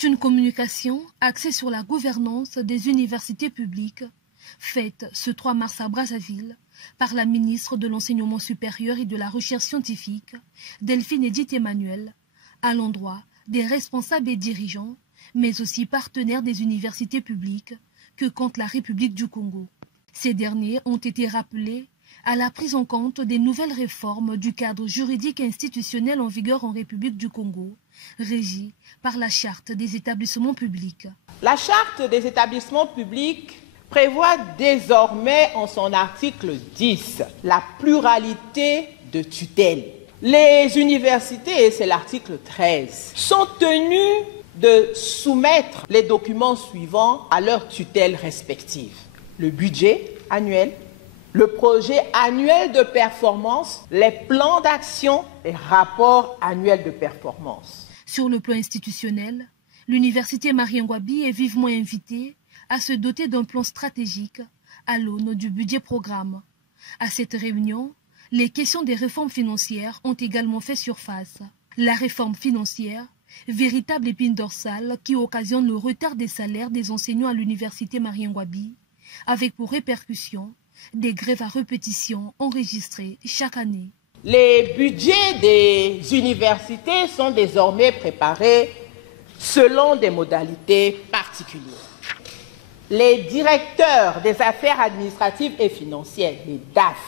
C'est une communication axée sur la gouvernance des universités publiques, faite ce 3 mars à Brazzaville par la ministre de l'Enseignement supérieur et de la Recherche scientifique, Delphine Edith Emmanuel, à l'endroit des responsables et dirigeants, mais aussi partenaires des universités publiques que compte la République du Congo. Ces derniers ont été rappelés à la prise en compte des nouvelles réformes du cadre juridique et institutionnel en vigueur en République du Congo, régie par la Charte des établissements publics. La Charte des établissements publics prévoit désormais en son article 10 la pluralité de tutelles. Les universités, et c'est l'article 13, sont tenues de soumettre les documents suivants à leurs tutelles respectives. Le budget annuel, le projet annuel de performance, les plans d'action, les rapports annuels de performance. Sur le plan institutionnel, l'université Mariengwabi est vivement invitée à se doter d'un plan stratégique à l'aune du budget programme. À cette réunion, les questions des réformes financières ont également fait surface. La réforme financière, véritable épine dorsale qui occasionne le retard des salaires des enseignants à l'université Mariengwabi, avec pour répercussion des grèves à répétition enregistrées chaque année. Les budgets des universités sont désormais préparés selon des modalités particulières. Les directeurs des affaires administratives et financières, les DAF,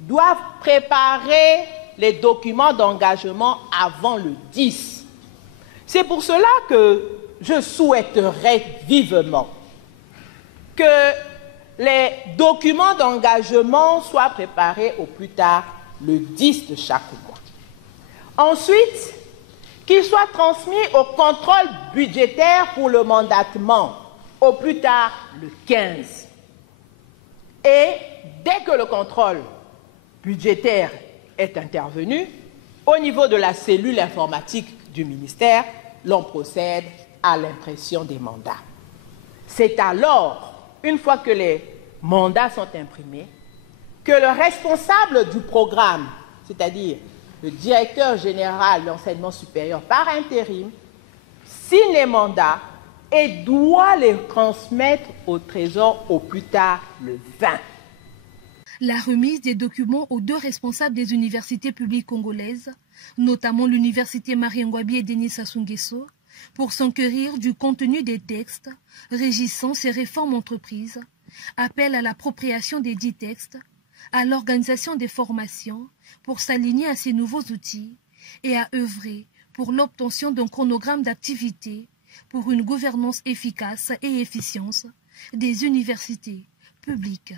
doivent préparer les documents d'engagement avant le 10. C'est pour cela que je souhaiterais vivement que les documents d'engagement soient préparés au plus tard le 10 de chaque mois. Ensuite, qu'ils soient transmis au contrôle budgétaire pour le mandatement au plus tard le 15. Et dès que le contrôle budgétaire est intervenu, au niveau de la cellule informatique du ministère, l'on procède à l'impression des mandats. C'est alors, une fois que les mandats sont imprimés, que le responsable du programme, c'est-à-dire le directeur général de l'enseignement supérieur par intérim, signe les mandats et doit les transmettre au Trésor au plus tard le 20. La remise des documents aux deux responsables des universités publiques congolaises, notamment l'université Mariengwabi et Denis Sassou Nguesso, pour s'enquérir du contenu des textes régissant ces réformes entreprises, appelle à l'appropriation des dits textes, à l'organisation des formations pour s'aligner à ces nouveaux outils et à œuvrer pour l'obtention d'un chronogramme d'activité pour une gouvernance efficace et efficiente des universités publiques.